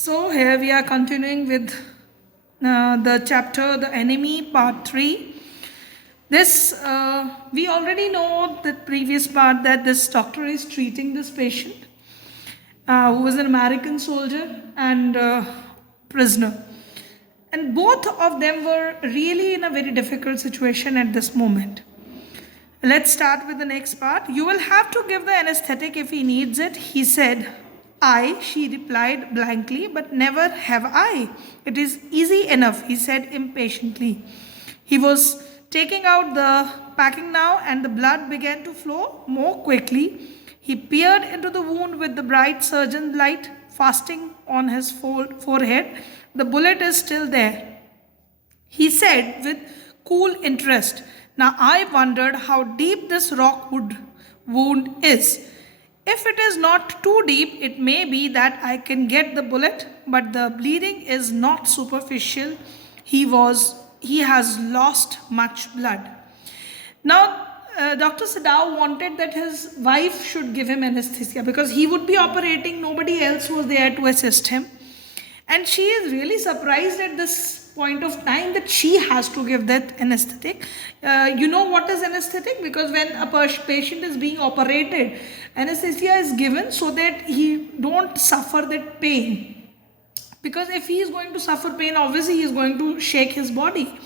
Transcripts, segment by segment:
So here we are continuing with the chapter The Enemy Part 3. We already know the previous part that this doctor is treating this patient who was an American soldier and prisoner. And both of them were really in a very difficult situation at this moment. Let's start with the next part. You will have to give the anesthetic if he needs it, he said. I, she replied blankly, but never have I. It is easy enough, he said impatiently. He was taking out the packing now, and the blood began to flow more quickly. He peered into the wound with the bright surgeon light fastening on his forehead. The bullet is still there, he said with cool interest. Now I wondered how deep this wound is. If it is not too deep, it may be that I can get the bullet, but the bleeding is not superficial. He has lost much blood. Now, Dr. Sadao wanted that his wife should give him anesthesia because he would be operating, nobody else was there to assist him. And she is really surprised at this point of time that she has to give that anesthetic. You know what is anesthetic? Because when a patient is being operated, anesthesia is given so that he don't suffer that pain. Because if he is going to suffer pain, obviously he is going to shake his body.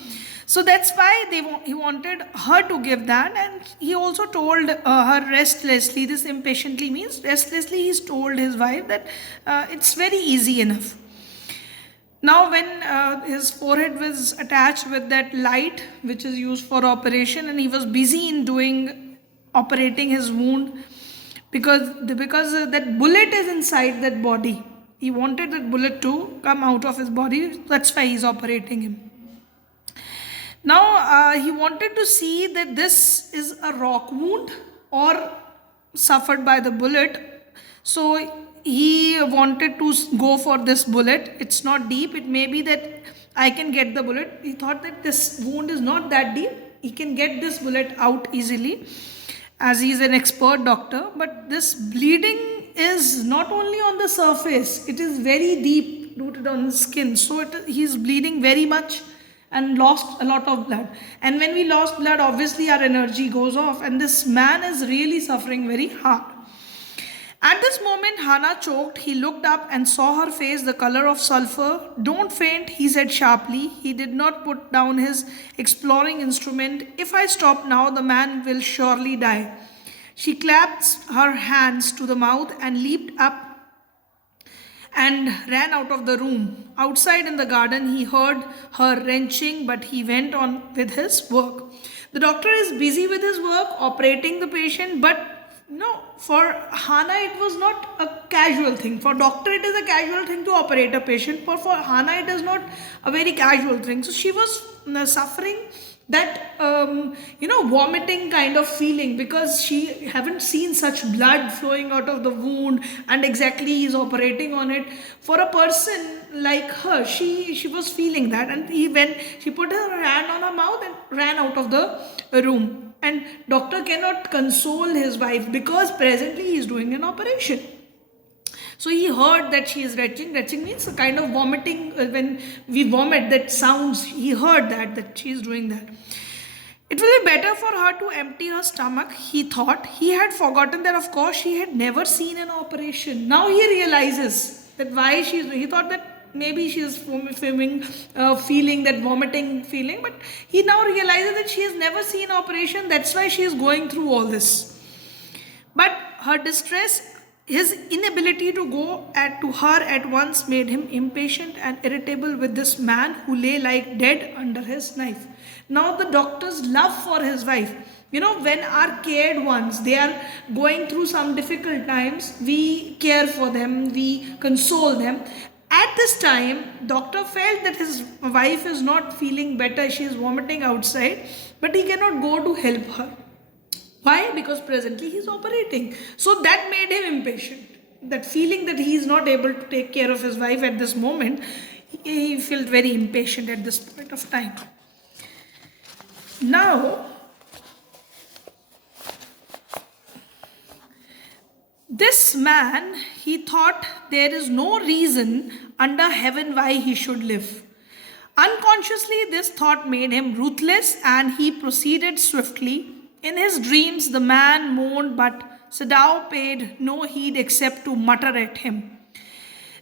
So that's why he wanted her to give that, and he also told her restlessly. This impatiently means restlessly. He's told his wife that it's very easy enough. Now when his forehead was attached with that light which is used for operation, and he was busy in operating his wound because that bullet is inside that body. He wanted that bullet to come out of his body. That's why he's operating him. Now he wanted to see that this is a rock wound or suffered by the bullet. So he wanted to go for this bullet. It's not deep. It may be that I can get the bullet. He thought that this wound is not that deep. He can get this bullet out easily as he is an expert doctor. But this bleeding is not only on the surface. It is very deep rooted on the skin. So he is bleeding very much and lost a lot of blood. And when we lost blood, obviously our energy goes off. And this man is really suffering very hard. At this moment, Hannah choked. He looked up and saw her face the color of sulfur. Don't faint, he said sharply. He did not put down his exploring instrument. If I stop now, the man will surely die. She clapped her hands to the mouth and leaped up and ran out of the room. Outside in the garden, he heard her wrenching, but he went on with his work. The doctor is busy with his work, operating the patient, but no, for Hannah it was not a casual thing. For doctor it is a casual thing to operate a patient, but for Hannah it is not a very casual thing. So she was suffering that vomiting kind of feeling because she haven't seen such blood flowing out of the wound, and exactly he's operating on it. For a person like her, she was feeling that, and when she put her hand on her mouth and ran out of the room. And doctor cannot console his wife because presently he is doing an operation. So he heard that she is retching. Retching means a kind of vomiting. When we vomit, that sounds. He heard that she is doing that. It will be better for her to empty her stomach, he thought. He had forgotten that, of course, she had never seen an operation. Now he realizes that why he thought that maybe she is feeling that vomiting feeling, but he now realizes that she has never seen operation. That's why she is going through all this. But her distress, his inability to go to her at once, made him impatient and irritable with this man who lay like dead under his knife. Now the doctor's love for his wife. When our cared ones, they are going through some difficult times, we care for them, we console them. At this time, doctor felt that his wife is not feeling better. She is vomiting outside, but he cannot go to help her. Why? Because presently he is operating. So that made him impatient. That feeling that he is not able to take care of his wife at this moment, he felt very impatient at this point of time. Now, this man, he thought there is no reason under heaven why he should live. Unconsciously, this thought made him ruthless and he proceeded swiftly. In his dreams, the man moaned, but Sadao paid no heed except to mutter at him.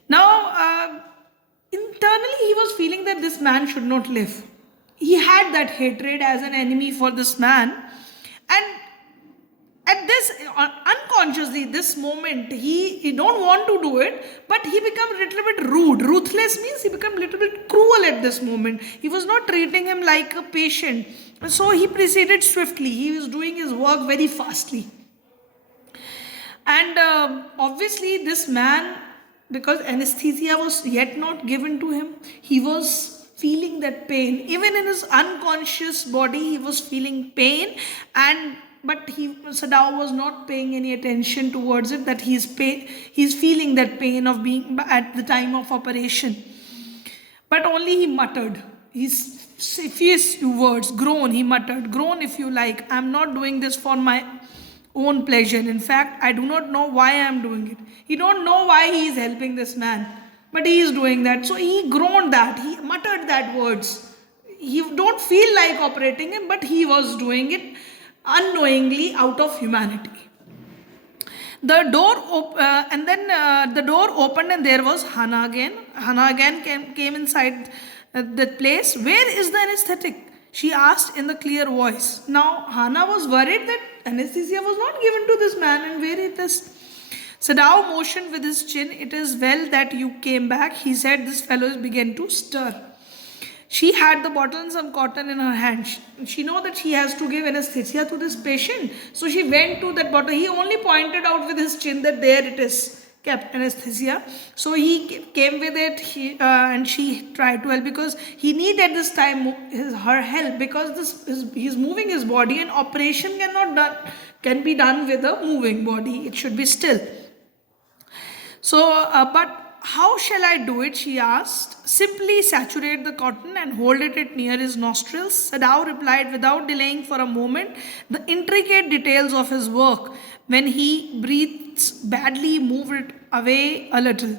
Now, internally, he was feeling that this man should not live. He had that hatred as an enemy for this man, and at this unconsciously this moment he don't want to do it, but he become a little bit rude. Ruthless means he become a little bit cruel at this moment. He was not treating him like a patient, so he proceeded swiftly. He was doing his work very fastly, and obviously this man, because anesthesia was yet not given to him, he was feeling that pain. Even in his unconscious body he was feeling pain, and but Sadao was not paying any attention towards it, that he's feeling that pain of being at the time of operation. But only he muttered his few words. Groan, he muttered, groan if you like. I'm not doing this for my own pleasure. In fact, I do not know why I am doing it. He don't know why he is helping this man, but he is doing that. So he groaned that, he muttered that words. He don't feel like operating him, but he was doing it unknowingly out of humanity. The door the door opened and there was Hannah again. Hannah again came inside the place. Where is the anesthetic? She asked in the clear voice. Now Hannah was worried that anesthesia was not given to this man, and where it is. Sadao motioned with his chin. It is well that you came back, he said. This fellow began to stir. She had the bottle and some cotton in her hand. She know that she has to give anesthesia to this patient. So she went to that bottle. He only pointed out with his chin that there it is, kept anesthesia. So he came with it, and she tried to help, because he needed this time her help, because he's moving his body, and operation can be done with a moving body. It should be still. So, but how shall I do it? She asked. Simply saturate the cotton and hold it near his nostrils. Sadao replied without delaying for a moment the intricate details of his work. When he breathes badly, move it away a little.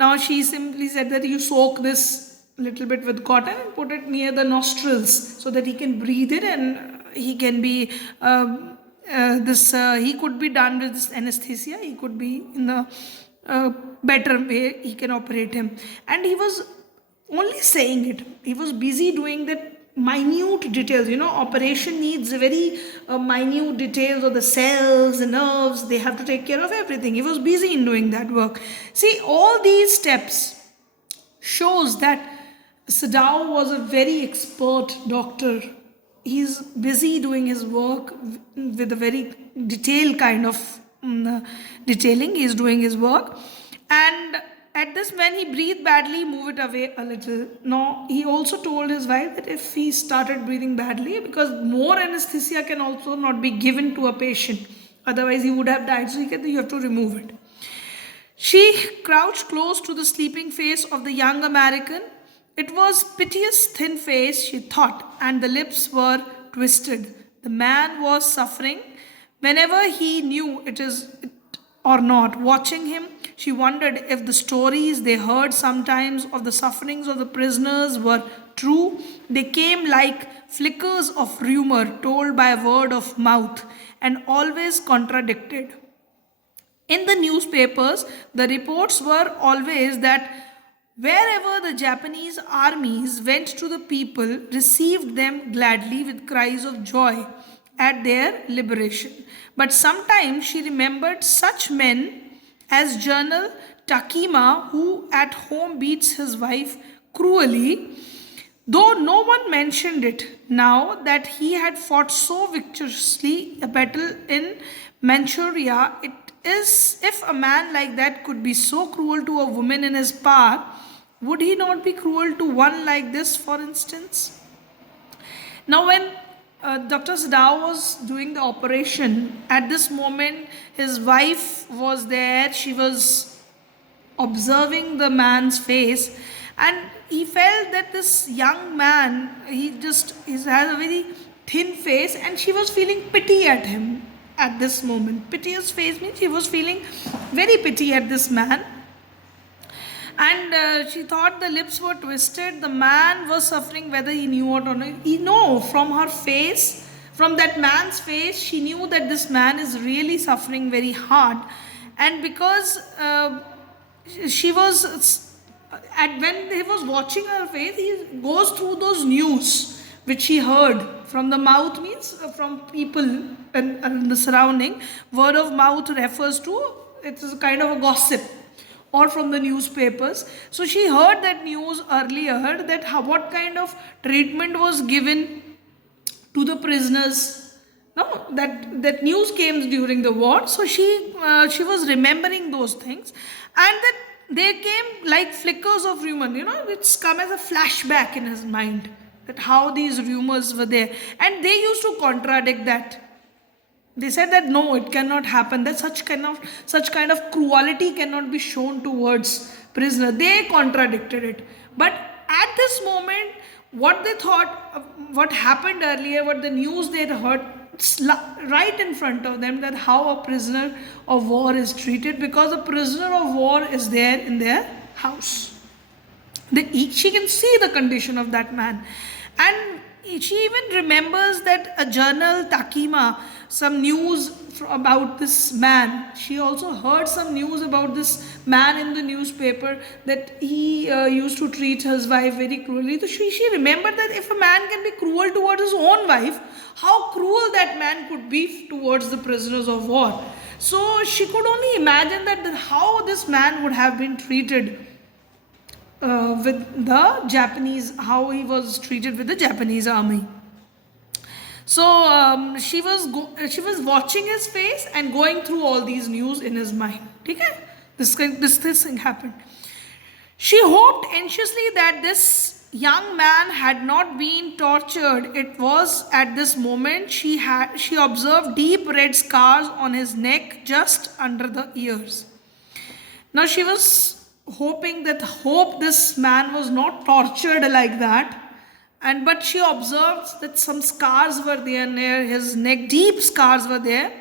Now she simply said that you soak this little bit with cotton and put it near the nostrils so that he can breathe it, and he can be he could be done with this anesthesia. He could be in the better way he can operate him. And he was only saying it. He was busy doing that minute details. Operation needs very minute details of the cells, the nerves. They have to take care of everything. He was busy in doing that work. See, all these steps shows that Sadao was a very expert doctor. He's busy doing his work with a very detailed kind of detailing. He is doing his work, and at this, when he breathed badly, move it away a little. Now he also told his wife that if he started breathing badly, because more anesthesia can also not be given to a patient, otherwise he would have died, so you have to remove it. She crouched close to the sleeping face of the young American. It was piteous thin face, she thought, and the lips were twisted. The man was suffering. Whenever he knew it or not, watching him, she wondered if the stories they heard sometimes of the sufferings of the prisoners were true. They came like flickers of rumor told by word of mouth, and always contradicted. In the newspapers, the reports were always that wherever the Japanese armies went to, the people received them gladly with cries of joy at their liberation. But sometimes she remembered such men as General Takima, who at home beats his wife cruelly, though no one mentioned it. Now that he had fought so victoriously a battle in Manchuria, it is if a man like that could be so cruel to a woman in his power, would he not be cruel to one like this, for instance? Now when Dr. Sadao was doing the operation, at this moment his wife was there. She was observing the man's face, and he felt that this young man, he has a very thin face, and she was feeling pity at him at this moment. Piteous face means she was feeling very pity at this man. And she thought the lips were twisted. The man was suffering whether he knew it or not. He know from her face, from that man's face, she knew that this man is really suffering very hard. And because she was and when he was watching her face, he goes through those news which he heard from the mouth, means from people and the surrounding. Word of mouth refers to, it is a kind of a gossip, or from the newspapers. So she heard that news earlier, that what kind of treatment was given to the prisoners. No, that news came during the war. So she was remembering those things, and that they came like flickers of rumor. It's come as a flashback in his mind, that how these rumors were there, and they used to contradict that. They said that no, it cannot happen. That such kind of cruelty cannot be shown towards prisoner. They contradicted it. But at this moment, what they thought, what happened earlier, what the news they had heard, right in front of them, that how a prisoner of war is treated, because a prisoner of war is there in their house. She can see the condition of that man, and she even remembers that a journal, Takima, some news about this man. She also heard some news about this man in the newspaper, that he used to treat his wife very cruelly. So she remembered that if a man can be cruel towards his own wife, how cruel that man could be towards the prisoners of war. So she could only imagine that how this man would have been treated with the Japanese, how he was treated with the Japanese army. So she was watching his face and going through all these news in his mind. Okay? This thing happened. She hoped anxiously that this young man had not been tortured. It was at this moment she observed deep red scars on his neck just under the ears. Now she was hoping this man was not tortured like that, but she observed that some scars were there near his neck, deep scars were there,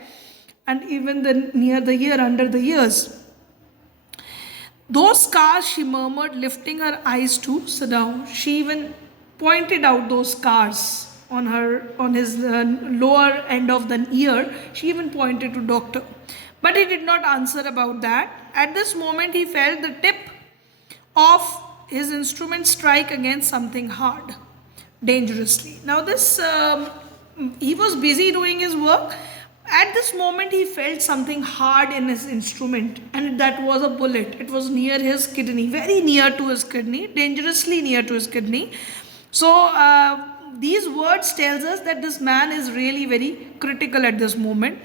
and even near the ear, under the ears. Those scars, she murmured, lifting her eyes to sit down. She even pointed out those scars on his lower end of the ear. She even pointed to doctor. But he did not answer about that. At this moment, he felt the tip of his instrument strike against something hard, dangerously. Now he was busy doing his work. At this moment, he felt something hard in his instrument, and that was a bullet. It was near his kidney, very near to his kidney, dangerously near to his kidney. So these words tells us that this man is really very critical at this moment.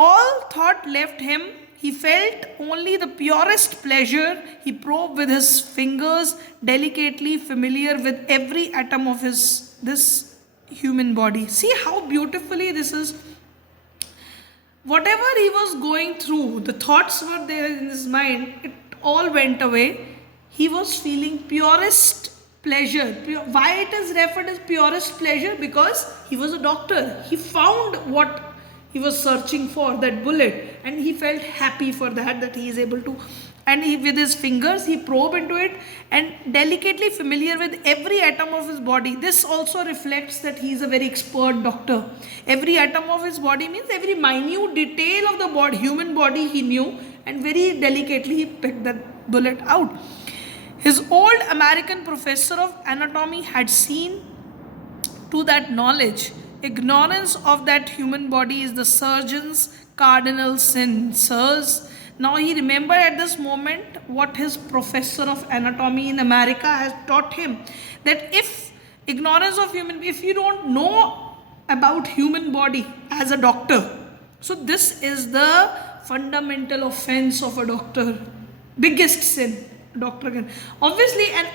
All thought left him. He felt only the purest pleasure. He probed with his fingers, delicately familiar with every atom of this human body. See how beautifully this is. Whatever he was going through, the thoughts were there in his mind, it all went away. He was feeling purest pleasure. Why it is referred as purest pleasure? Because he was a doctor. He found what he was searching for, that bullet, and he felt happy for that he is able to, and with his fingers he probed into it, and delicately familiar with every atom of his body. This also reflects that he is a very expert doctor. Every atom of his body means every minute detail of the human body he knew, and very delicately he picked that bullet out. His old American professor of anatomy had seen to that knowledge. Ignorance of that human body is the surgeon's cardinal sin, sirs. Now he remembered at this moment what his professor of anatomy in America has taught him, that if you don't know about human body as a doctor, so this is the fundamental offense of a doctor, biggest sin doctor can. Obviously an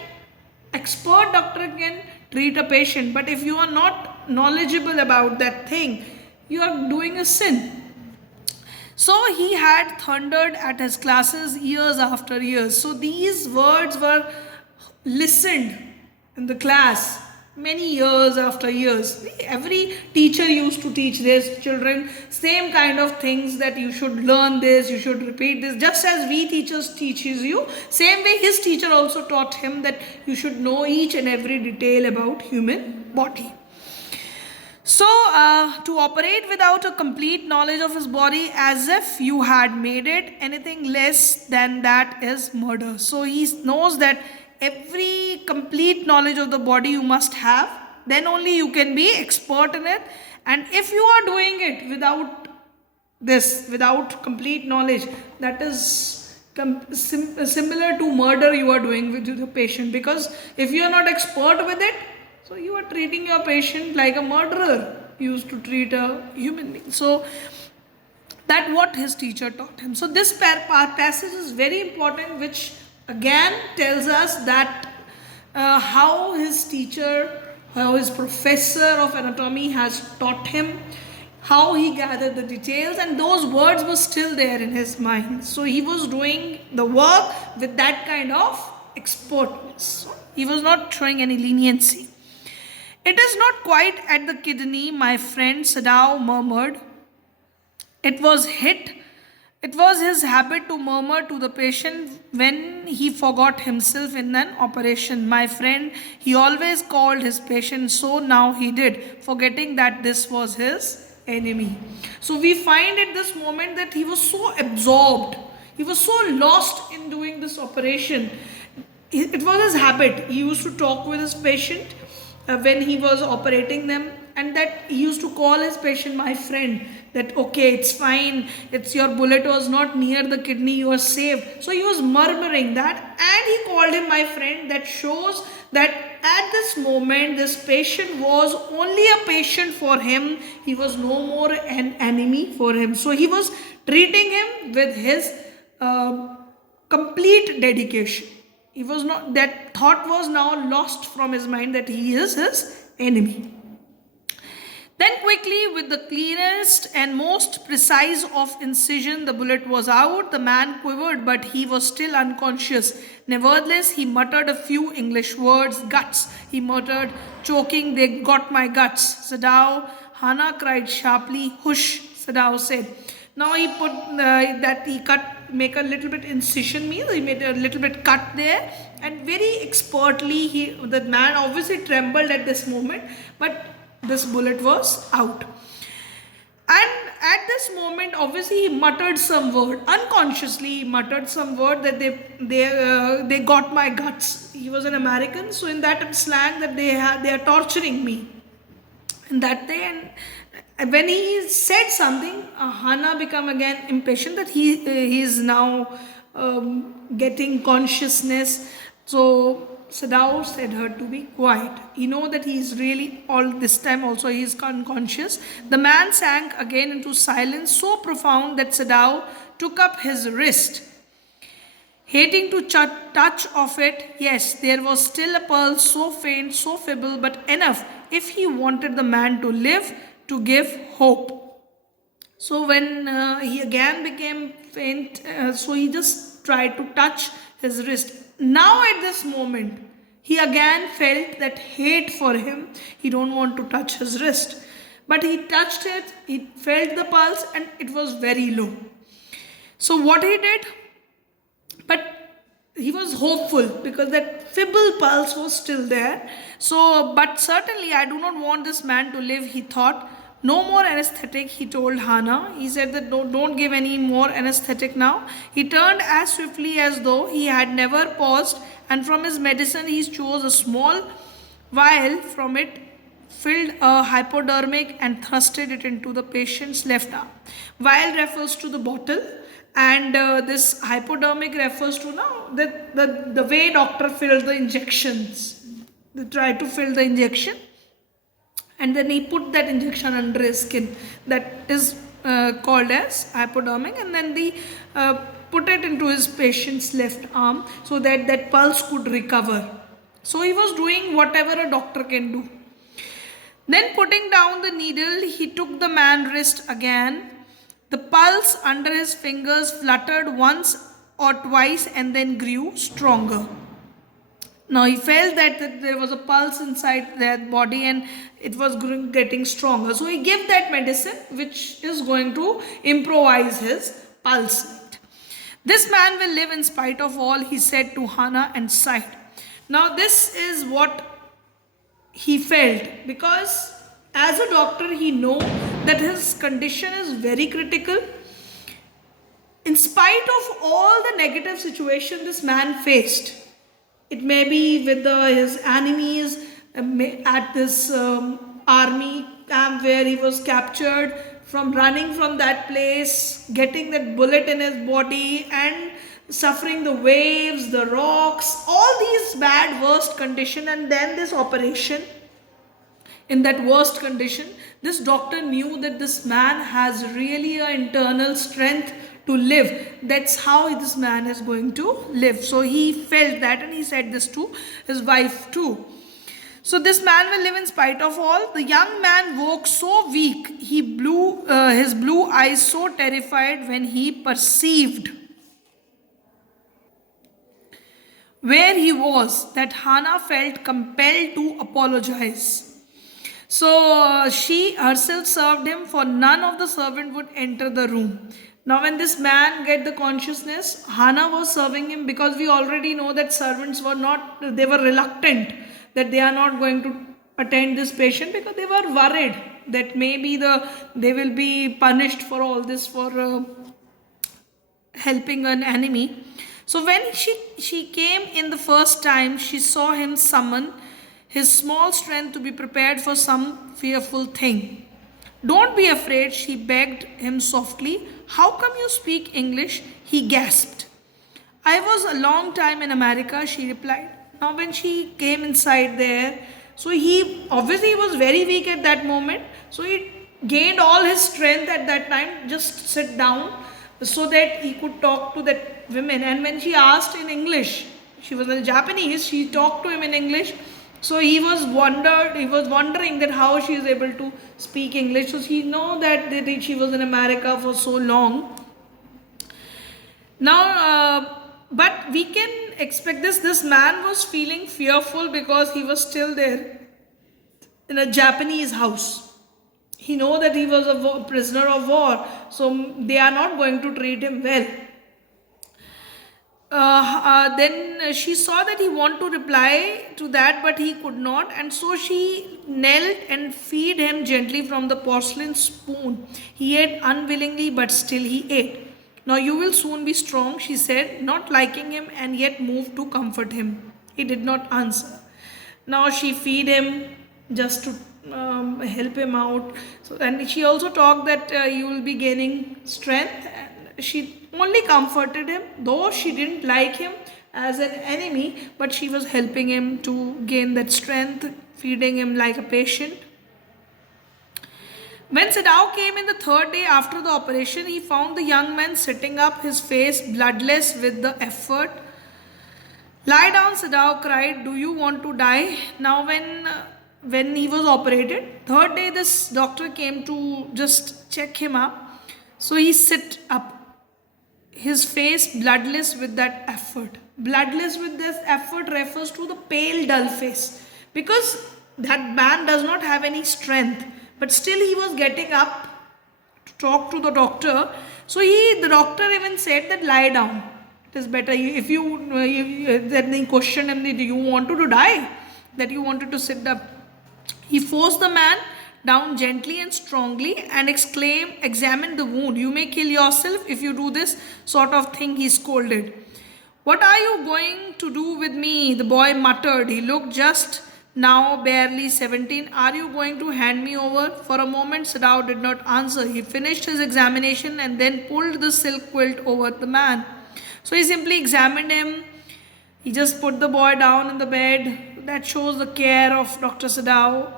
expert doctor can treat a patient, but if you are not knowledgeable about that thing, you are doing a sin. So he had thundered at his classes years after years. So these words were listened in the class, many years after years. Every teacher used to teach their children same kind of things, that you should learn this, you should repeat this. Just as we teachers teaches you, same way his teacher also taught him that you should know each and every detail about human body. So, to operate without a complete knowledge of his body, as if you had made it, anything less than that is murder. So, he knows that every complete knowledge of the body you must have, then only you can be expert in it. And if you are doing it without this, without complete knowledge, that is similar to murder you are doing with the patient. Because if you are not expert with it, so you are treating your patient like a murderer used to treat a human being. So that what his teacher taught him. So this passage is very important, which again tells us that how his teacher, how his professor of anatomy has taught him, how he gathered the details, and those words were still there in his mind. So he was doing the work with that kind of expertness. He was not showing any leniency. It is not quite at the kidney, my friend, Sadao murmured. It was hit. It was his habit to murmur to the patient when he forgot himself in an operation. My friend, he always called his patient, so now he did, forgetting that this was his enemy. So we find at this moment that he was so absorbed, he was so lost in doing this operation. It was his habit. He used to talk with his patient when he was operating them, and that he used to call his patient my friend, that okay, it's fine, it's your bullet was not near the kidney, you are saved. So he was murmuring that, and he called him my friend. That shows that at this moment this patient was only a patient for him, he was no more an enemy for him. So he was treating him with his complete dedication. He was not, that thought was now lost from his mind that he is his enemy. Then quickly, with the cleanest and most precise of incision, the bullet was out. The man quivered, but he was still unconscious. Nevertheless, he muttered a few English words. Guts, he muttered, choking, they got my guts. Sadao, Hana cried sharply. Hush, Sadao said. Now he put that he make a little bit incision, means he made a little bit cut there, and very expertly the man obviously trembled at this moment, but this bullet was out. And at this moment, obviously, he muttered some word. Unconsciously, he muttered some word that they got my guts. He was an American, so in that slang that they are torturing me. And that day, and when he said something, Hana became again impatient that he is now getting consciousness. So Sadao said her to be quiet. You know that he is really, all this time also he is unconscious. The man sank again into silence so profound that Sadao took up his wrist. Hating to touch of it, yes, there was still a pulse, so faint, so feeble, but enough if he wanted the man to live, to give hope. So when he again became faint, so he just tried to touch his wrist. Now at this moment, he again felt that hate for him. He don't want to touch his wrist. But he touched it, he felt the pulse, and it was very low. So what he did, but he was hopeful because that feeble pulse was still there. So, but certainly I do not want this man to live, he thought. No more anesthetic, he told Hana. He said that don't give any more anesthetic now. He turned as swiftly as though he had never paused, and from his medicine he chose a small vial. From it filled a hypodermic and thrusted it into the patient's left arm. Vial refers to the bottle, and this hypodermic refers to now the way doctor filled the injections. They try to fill the injection, and then he put that injection under his skin. That is called as hypodermic, and then they put it into his patient's left arm so that that pulse could recover. So he was doing whatever a doctor can do. Then putting down the needle, he took the man's wrist again. The pulse under his fingers fluttered once or twice and then grew stronger. Now he felt that there was a pulse inside their body and it was getting stronger. So he gave that medicine which is going to improvise his pulse rate. This man will live in spite of all, he said to Hannah and sighed. Now this is what he felt, because as a doctor he know that his condition is very critical. In spite of all the negative situation this man faced, it may be with his enemies, at this army camp where he was captured, from running from that place, getting that bullet in his body, and suffering the waves, the rocks, all these bad, worst condition, and then this operation. In that worst condition, this doctor knew that this man has really an internal strength to live. That's how this man is going to live. So he felt that, and he said this to his wife too. So this man will live in spite of all. The young man woke so weak, he blew his blue eyes so terrified when he perceived where he was, that Hannah felt compelled to apologize. So she herself served him, for none of the servant would enter the room. Now when this man get the consciousness, Hannah was serving him, because we already know that servants were not, they were reluctant that they are not going to attend this patient, because they were worried that maybe they will be punished for all this, for helping an enemy. So when she came in the first time, she saw him summon his small strength to be prepared for some fearful thing. Don't be afraid, she begged him softly. How come you speak English? He gasped. I was a long time in America, she replied. Now when she came inside there, so he obviously was very weak at that moment. So he gained all his strength at that time, just sit down, so that he could talk to that woman. And when she asked in English, she was in Japanese, she talked to him in English. So he was wondering that how she is able to speak English. So she know that she was in America for so long. Now, but we can expect this. This man was feeling fearful because he was still there in a Japanese house. He know that he was a prisoner of war. So they are not going to treat him well. Then she saw that he wanted to reply to that, but he could not, and so she knelt and fed him gently from the porcelain spoon. He ate unwillingly, but still he ate. Now you will soon be strong, she said, not liking him and yet moved to comfort him. He did not answer. Now she fed him just to help him out. So, and she also talked that you will be gaining strength. And she only comforted him, though she didn't like him as an enemy, but she was helping him to gain that strength, feeding him like a patient. When Sadao came in the third day after the operation, he found the young man sitting up, his face bloodless with the effort. Lie down, Sadao cried. Do you want to die? Now when he was operated, third day this doctor came to just check him up. So he sit up, his face bloodless with that effort. Bloodless with this effort refers to the pale dull face, because that man does not have any strength, but still he was getting up to talk to the doctor. So the doctor even said that lie down, it is better. If then they questioned him, do you want to die, that you wanted to sit up? He forced the man down gently and strongly and exclaimed, examine the wound. You may kill yourself if you do this sort of thing, he scolded. What are you going to do with me? The boy muttered. He looked just now barely 17. Are you going to hand me over? For a moment, Sadao did not answer. He finished his examination and then pulled the silk quilt over the man. So he simply examined him. He just put the boy down in the bed. That shows the care of Dr. Sadao.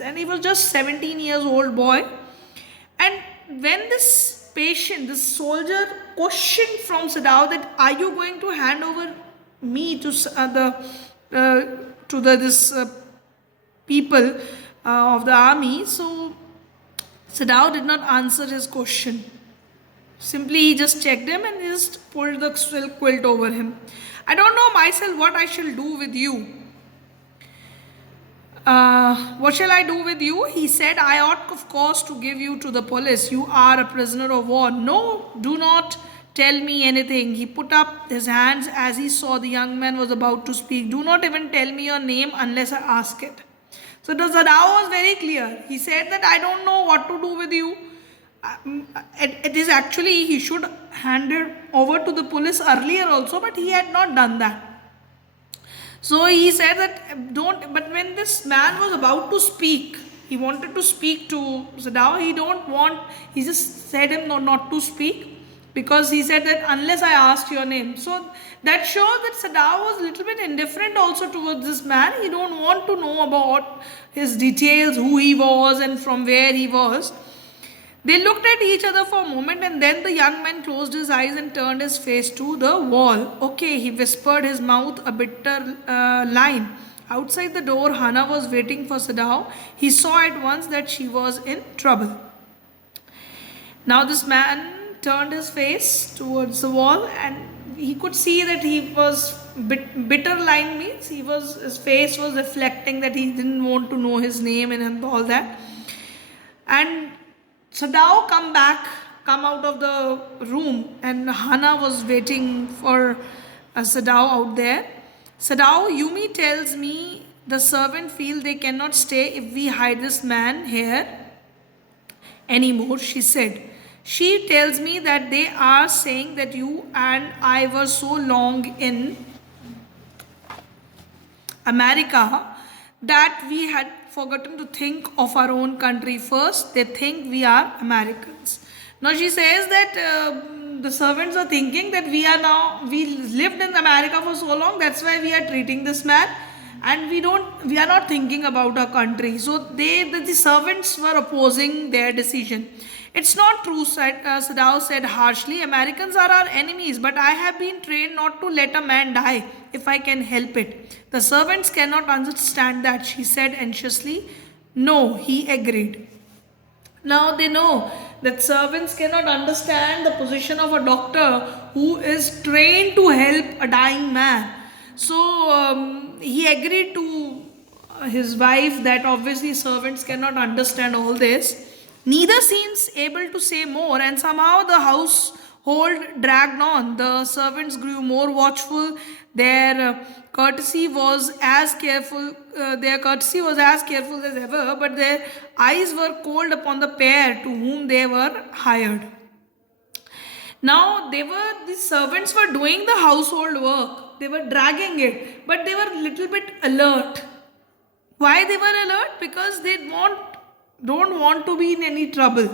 And he was just 17 years old boy. And when this patient, this soldier questioned from Sadao that are you going to hand over me to this people of the army, so Sadao did not answer his question. Simply he just checked him and he just pulled the silk quilt over him. I don't know myself what I shall do with you. What shall I do with you? He said, I ought, of course, to give you to the police. You are a prisoner of war. No, do not tell me anything. He put up his hands as he saw the young man was about to speak. Do not even tell me your name unless I ask it. So the Sadao was very clear. He said that I don't know what to do with you. It is actually, he should hand it over to the police earlier also, but he had not done that. So he said that don't, but when this man was about to speak, he wanted to speak to Sadao, he just said him not to speak, because he said that unless I asked your name. So that shows that Sadao was a little bit indifferent also towards this man. He don't want to know about his details, who he was and from where he was. They looked at each other for a moment, and then the young man closed his eyes and turned his face to the wall. Okay, he whispered, his mouth a bitter line. Outside the door, Hana was waiting for Sadao. He saw at once that she was in trouble. Now this man turned his face towards the wall, and he could see that he was bitter line means his face was reflecting that he didn't want to know his name and all that. And Sadao come out of the room, and Hana was waiting for Sadao out there. Sadao, Yumi tells me the servant feel they cannot stay if we hide this man here anymore, she said. She tells me that they are saying that you and I were so long in America that we had forgotten to think of our own country first. They think we are Americans. Now she says that the servants are thinking that we lived in America for so long, that's why we are treating this man, and we are not thinking about our country. So the servants were opposing their decision. It's not true, Sadao said harshly. Americans are our enemies, but I have been trained not to let a man die if I can help it. The servants cannot understand that, she said anxiously. No, he agreed. Now they know that servants cannot understand the position of a doctor who is trained to help a dying man. So he agreed to his wife that obviously servants cannot understand all this. Neither seems able to say more, and somehow the household dragged on. The servants grew more watchful. Their courtesy was as careful. As ever, but their eyes were cold upon the pair to whom they were hired. Now the servants were doing the household work. They were dragging it, but they were a little bit alert. Why they were alert? Because they don't want to be in any trouble,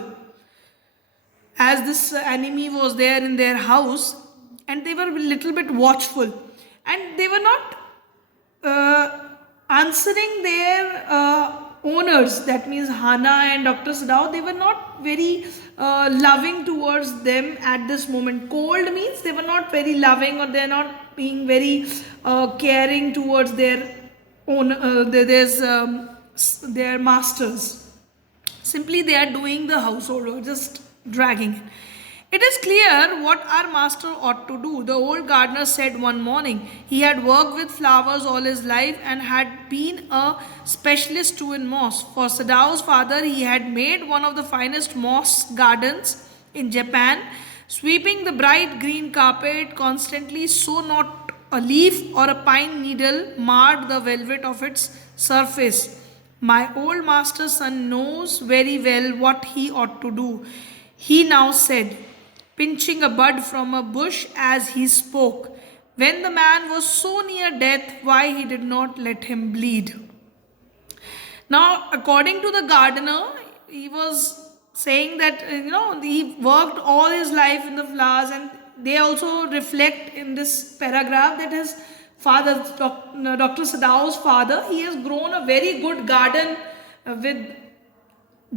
as this enemy was there in their house, and they were a little bit watchful, and they were not answering their owners, that means Hana and Dr. Sadao. They were not very loving towards them at this moment. Cold means they were not very loving, or they're not being very caring towards their their masters. Simply they are doing the household work, just dragging it. It is clear what our master ought to do, the old gardener said one morning. He had worked with flowers all his life and had been a specialist too in moss. For Sadao's father, he had made one of the finest moss gardens in Japan, sweeping the bright green carpet constantly so not a leaf or a pine needle marred the velvet of its surface. My old master's son knows very well what he ought to do, he now said, pinching a bud from a bush as he spoke. When the man was so near death, why he did not let him bleed. Now, according to the gardener, he was saying that, he worked all his life in the flowers, and they also reflect in this paragraph that his father, Dr. Sadao's father, he has grown a very good garden with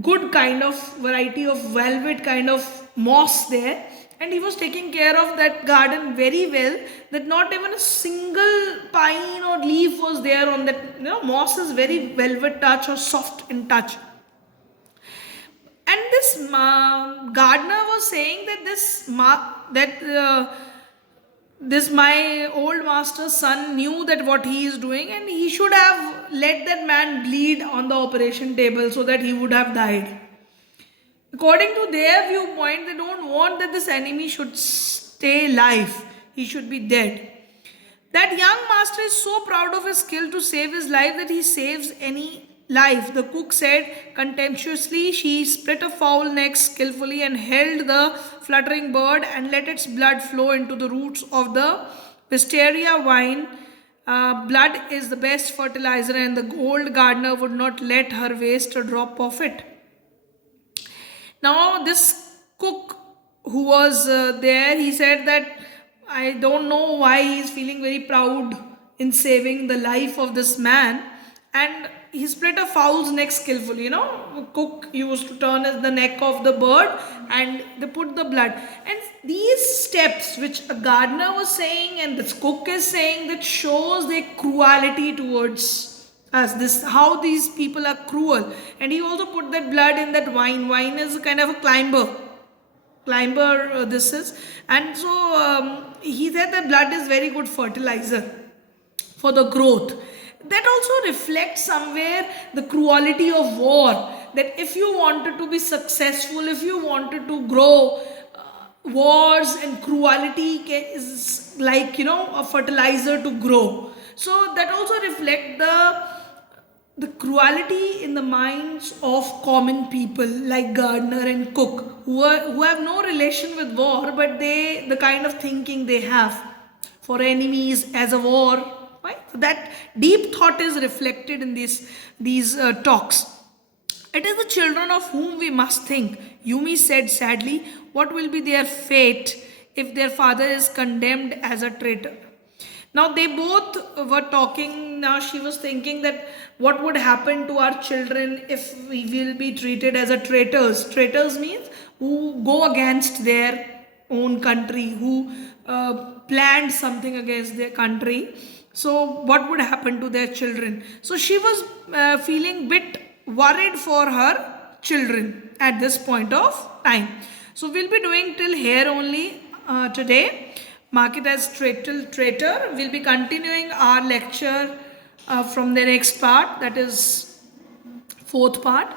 good kind of variety of velvet kind of moss there, and he was taking care of that garden very well, that not even a single pine or leaf was there on that. Moss is very velvet touch or soft in touch. And this gardener was saying that this my old master's son knew that what he is doing, and he should have let that man bleed on the operation table so that he would have died. According to their viewpoint, they don't want that this enemy should stay alive. He should be dead. That young master is so proud of his skill to save his life that he saves any life. The cook said contemptuously. She split a fowl neck skillfully and held the fluttering bird and let its blood flow into the roots of the wisteria vine. Blood is the best fertilizer, and the old gardener would not let her waste a drop of it. Now, this cook who was there, he said that I don't know why he is feeling very proud in saving the life of this man, and he split a fowl's neck skillfully. Cook used to turn the neck of the bird and they put the blood. And these steps, which a gardener was saying and this cook is saying, that shows their cruelty towards us. This how these people are cruel. And he also put that blood in that wine. Wine is a kind of a climber this is, and so he said that blood is very good fertilizer for the growth. That also reflects somewhere the cruelty of war, that if you wanted to be successful, if you wanted to grow, wars and cruelty is like a fertilizer to grow. So that also reflect the cruelty in the minds of common people like gardener and cook, who have no relation with war, but the kind of thinking they have for enemies as a war, right? So that deep thought is reflected in these talks. It is the children of whom we must think. Yumi said sadly, what will be their fate if their father is condemned as a traitor? Now they both were talking. Now she was thinking that what would happen to our children if we will be treated as a traitors. Traitors means who go against their own country, who planned something against their country. So what would happen to their children? So she was feeling bit worried for her children at this point of time. So we'll be doing till here only today. Mark it as traitor. We'll be continuing our lecture from the next part, that is fourth part.